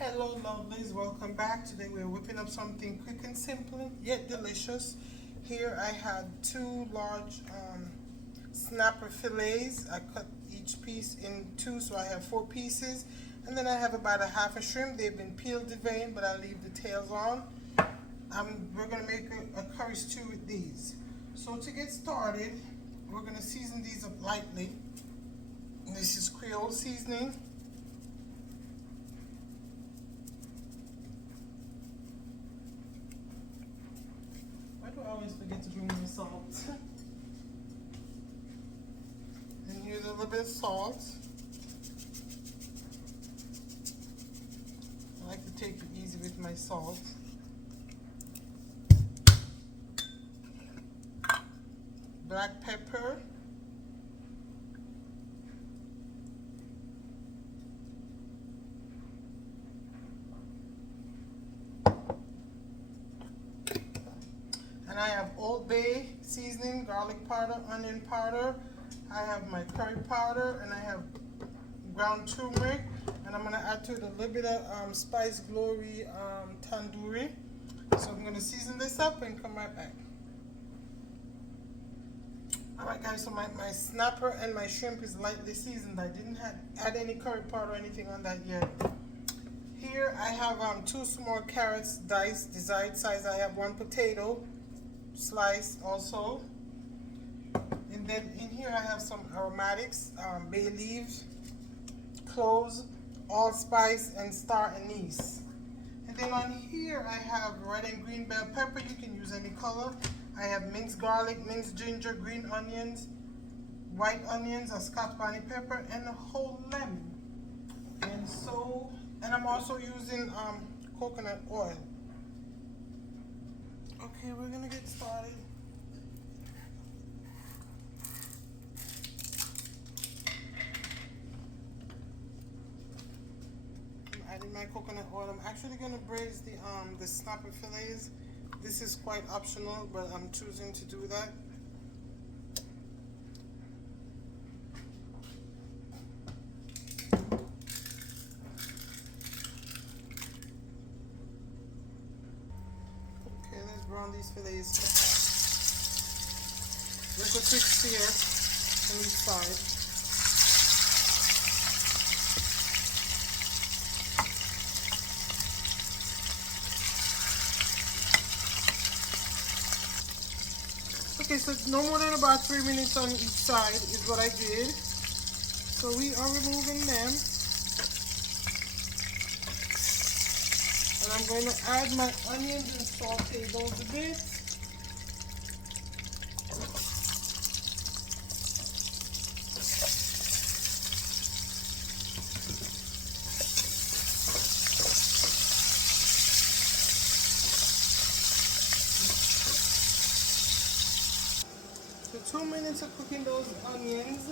Hello lovelies, welcome back. Today we're whipping up something quick and simple yet delicious. Here I had two large snapper fillets. I cut each piece in two, so I have 4 pieces. And then I have about a half a shrimp. They've been peeled, deveined, but I leave the tails on. We're going to make a curry stew with these. So to get started, we're going to season these up lightly. This is Creole seasoning. I always forget to bring my salt. And here's a little bit of salt. I like to take it easy with my salt. Black pepper. And I have Old Bay seasoning, garlic powder, onion powder. I have my curry powder, and I have ground turmeric. And I'm going to add to it a little bit of Spice Glory tandoori. So I'm going to season this up and come right back. Alright guys, so my snapper and my shrimp is lightly seasoned. I didn't add any curry powder or anything on that yet. Here I have 2 small carrots diced, desired size. I have 1 potato slice also, and then in here I have some aromatics, bay leaves, cloves, allspice, and star anise. And then on here I have red and green bell pepper. You can use any color. I have minced garlic, minced ginger, green onions, white onions, a Scotch bonnet pepper, and a whole lemon. And I'm also using coconut oil. Okay, we're gonna get started. I'm adding my coconut oil. I'm actually gonna braise the snapper fillets. This is quite optional, but I'm choosing to do that. Brown these fillets. Just a quick sear on each side. Okay, so no more than about 3 minutes on each side is what I did. So we are removing them. And I'm going to add my onions and saute those a bit. So 2 minutes of cooking those onions.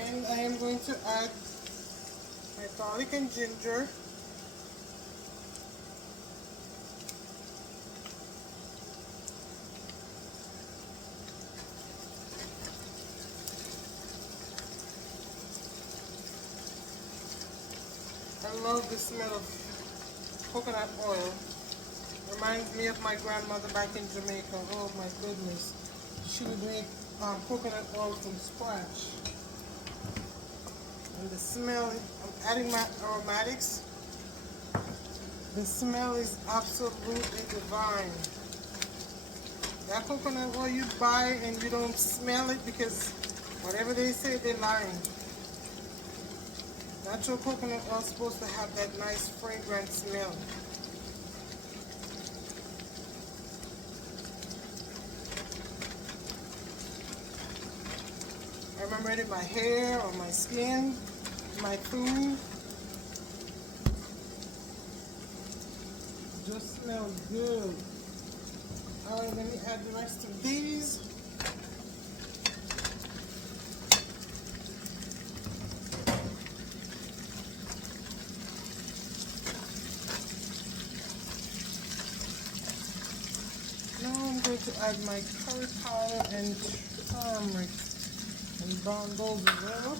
And I am going to add my garlic and ginger. I love the smell of coconut oil. Reminds me of my grandmother back in Jamaica. Oh my goodness. She would make coconut oil from scratch. And the smell, I'm adding my aromatics. The smell is absolutely divine. That coconut oil you buy and you don't smell it because whatever they say, they're lying. Natural coconut oil is supposed to have that nice fragrant smell. I remember it in my hair or my skin, my food. It just smells good. Alright, let me add the rest of these. To add my curry powder and turmeric and brown those as well.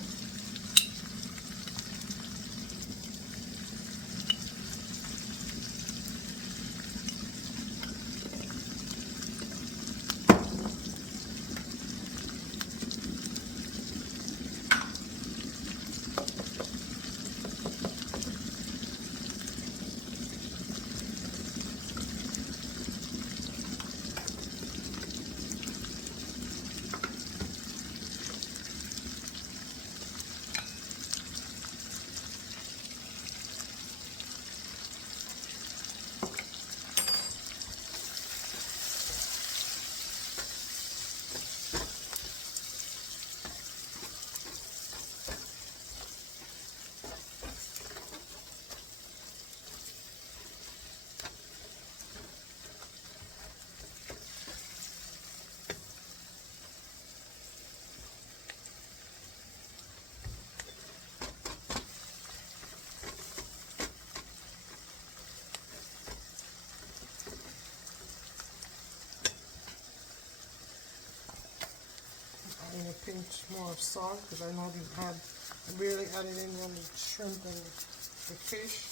more of salt because I know I barely added any on the shrimp and the fish.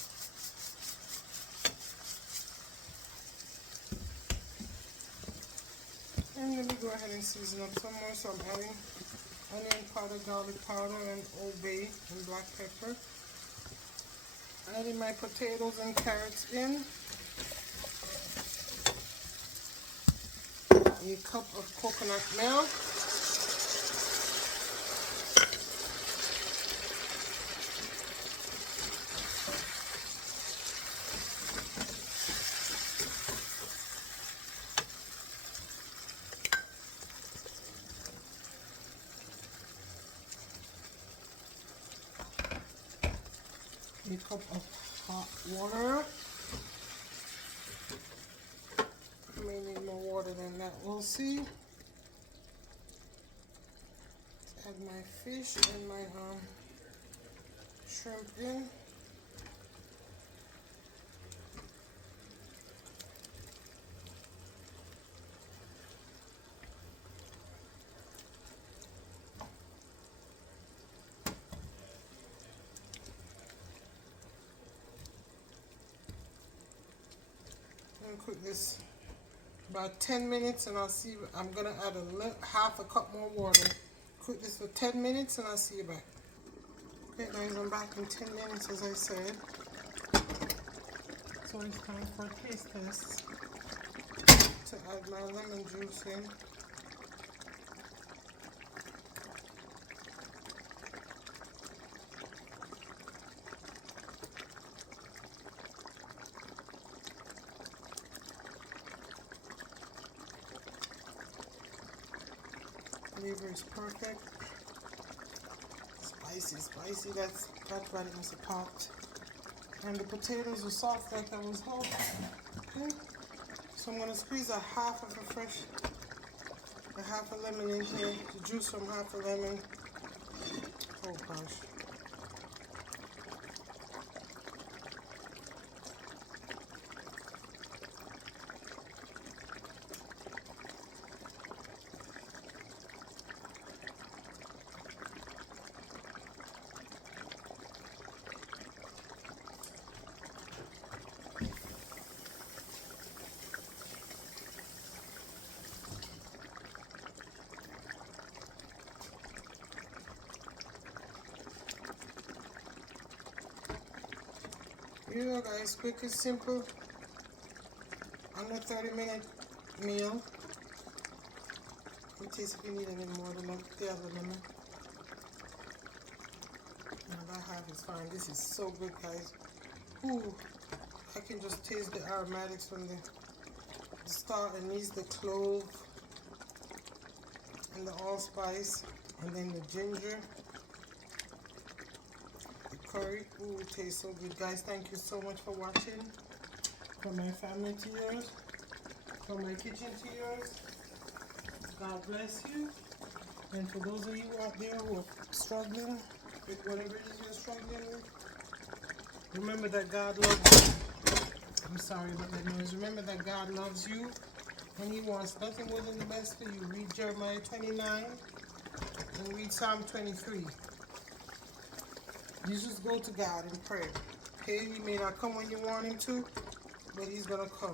And let me go ahead and season up some more. So I'm adding onion powder, garlic powder, and Old Bay and black pepper. Adding my potatoes and carrots in. A cup of coconut milk. A cup of hot water. I may need more water than that, we'll see. Add my fish and my shrimp in. And cook this about 10 minutes and I'll see. I'm gonna add half a cup more water. Cook this for 10 minutes and I'll see you back. Okay guys, I'm back in 10 minutes as I said. So it's time for a taste test to add my lemon juice in. Flavor is perfect. Spicy, that's what it was a pot. And the potatoes are soft like I was hoping. Okay. So I'm gonna squeeze a half a lemon in here, the juice from half a lemon. Oh gosh. Here you go guys, quick and simple, under 30-minute meal. You taste if you need any more than the other lemon. Now that half is fine. This is so good guys. Ooh, I can just taste the aromatics from the start, and these the clove and the allspice, and then the ginger. Curry. Ooh, it tastes so good guys. Thank you so much for watching. From my family to yours, from my kitchen to yours. God bless you. And for those of you out there who are struggling with whatever it is you're struggling with, remember that God loves you. I'm sorry about that noise. Remember that God loves you and He wants nothing more than the best for you. Read Jeremiah 29 and read Psalm 23. You just go to God in prayer. Okay, He may not come when you want Him to, but He's gonna come.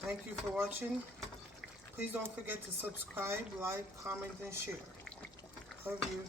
Thank you for watching. Please don't forget to subscribe, like, comment, and share. Love you.